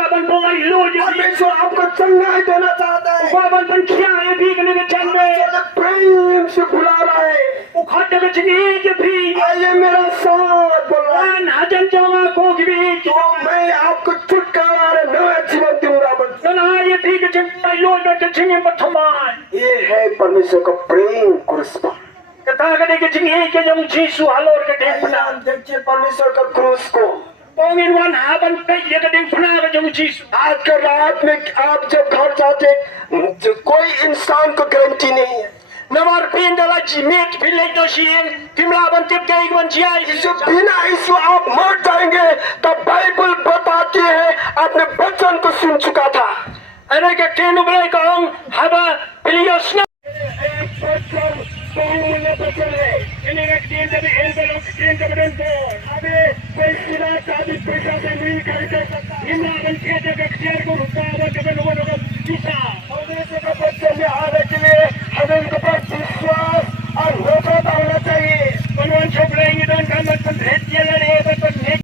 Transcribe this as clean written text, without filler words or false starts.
Upaban pong ay Lord परमेश्वर आपको चंगाई देना चाहता है। Upaban pong kya ay bigyan ng chande. परमेश्वर प्रेम से बुला रहा है। Ukhat ng chini je bhi. आइए मेरा साथ बोल रहा है। An hajan jawa ko gibi. तो मैं आपको छुटकारा और नया जीवन दूंगा। Nana ay bigyan chang ay Lord na chini pathaman. ये है परमेश्वर का प्रेम क्रूस पर। Katagan ng chini ke jong Jesu halor ka ding आइए pala. आप देखिए परमेश्वर का क्रूस को। Pongin wan haban pe ye ka ding pala ka jong Jesu. आज का रात में आप जब घर जाते कोई इंसान को गारंटी नहीं है। Namar pin dala jimit pilek no shin timlaban tip ke ikman jai. जो बिना यीशु आप मर जाएंगे तब बाइबल बताती है आपने वचन को सुन चुका था। Ano ka tinu balay ka ang haba piliyos na. Ini ka tin tabi envelope tin tabi don po. Abe पैसा शादी पैसा से नहीं करके इन आदमी के जगह शेयर को रुकावट के लोगों को किसा परमेश्वर का बच्चे में आने के लिए हमें इनके पास विश्वास और होता होना चाहिए। बनवन छोकरे इंगे don kan mat भेज दिया रे